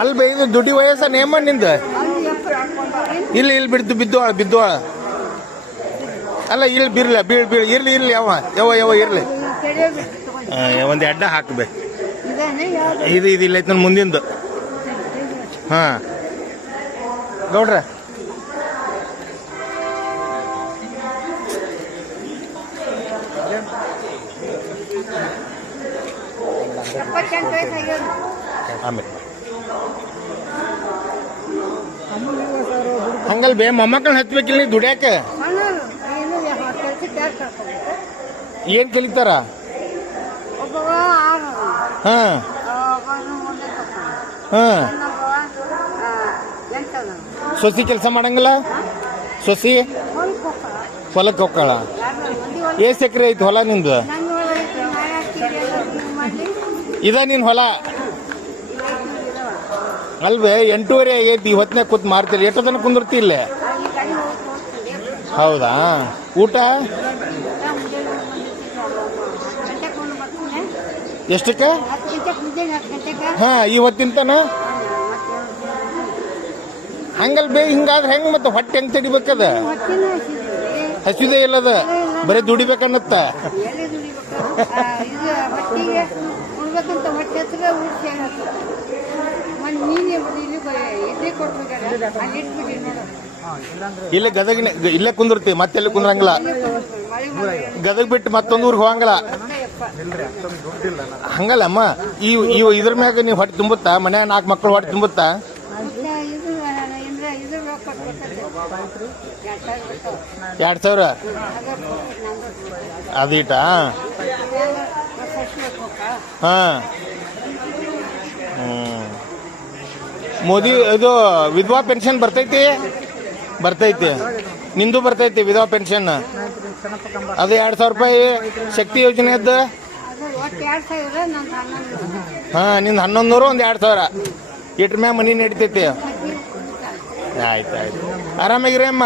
ಅಲ್ಲಿ ಬೈ ಇದು ದುಡ್ಡಿ ವಯಸ್ಸ ನೇಮ ನಿಂದ ಇಲ್ಲಿ ಬಿದ್ದೋಳ ಅಲ್ಲ ಇಲ್ಲಿ ಬಿರ್ಲ ಬೀಳ್ ಇರ್ಲಿ ಯಾವ ಇರ್ಲಿ ಒಂದು ಎಡ್ಡ ಹಾಕ್ಬೇಕು ಇದು ಇಲ್ಲ ಐತೆ ನನ್ನ ಮುಂದಿಂದು ಹಾ ಗೌಡ್ರ ಆಮೇಲೆ ಹಂಗಲ್ ಬೇ ಮೊಮ್ಮಕ್ಕಳನ್ನ ಹಚ್ಬೇಕಿಲ್ಲ ನೀ ದುಡ್ಯಾಕ ಏನ್ ಕಲಿತಾರ ಹಾ ಹಾ ಸೊಸಿ ಕೆಲಸ ಮಾಡಂಗಿಲ್ಲ ಸೊಸಿ ಹೊಲಕ್ಕೆ ಹೋಗ್ಕಳ ಎಷ್ಟ್ ಎಕರೆ ಐತಿ ಹೊಲ ನಿಂದು ಇದ ನಿನ್ ಹೊಲ ಅಲ್ವೇ 8:30 ಆಗೈತಿ ಹೊತ್ನಾಗ ಕೂತ್ ಮಾರ್ತೀರಿ ಎಷ್ಟು ತನಕ ಕುಂದಿರ್ತಿ ಇಲ್ಲೇ ಹೌದಾ ಊಟ ಎಷ್ಟಕ್ಕ ಹಾ ಇವತ್ತಿಂತನ ಹಂಗಲ್ ಬೇ ಹಿಂಗಾದ್ರೆ ಹೆಂಗ್ ಮತ್ತೆ ಹೊಟ್ಟೆ ಹೆಂಗ್ ತಡಿಬೇಕದ ಹಸಿದೇ ಇಲ್ಲದ ಬರೀ ದುಡಿಬೇಕನ್ನತ್ತ ಇಲ್ಲ ಗದಗಿನ ಇಲ್ಲೇ ಕುಂದಿರ್ತಿ ಮತ್ತೆಲ್ಲಿ ಕುಂದ್ರಂಗಿಲ್ಲ ಗದಗ್ ಬಿಟ್ಟು ಮತ್ತೊಂದು ಊರಿಗೆ ಹೋಗಂಗಿಲ್ಲ ಹಂಗಲ್ಲ ಅಮ್ಮ ಇದ್ರ ಮ್ಯಾಗ ನೀವು ಹೊಟ್ಟೆ ತುಂಬುತ್ತಾ ಮನ್ಯಾಗ 4 ಮಕ್ಕಳು ಹೊಟ್ಟೆ ತುಂಬುತ್ತಾ 2,000 ಅದೀಟಾ ಹಾ ಮೋದಿ ಇದು ವಿಧವಾ ಪೆನ್ಷನ್ ಬರ್ತೈತಿ ನಿಂದು ಬರ್ತೈತಿ ವಿಧವಾ ಪೆನ್ಷನ್ ಅದು 2,000 ರೂಪಾಯಿ ಶಕ್ತಿ ಯೋಜನೆಯದ್ದು ಹಾ ನಿಂದು 1,100 ಒಂದು 2,000 ಇಟ್ರ ಮ್ಯಾಗ ಮನಿ ನಡಿತೈತಿ ಆಯ್ತು ಆರಾಮಾಗಿರಿ ಅಮ್ಮ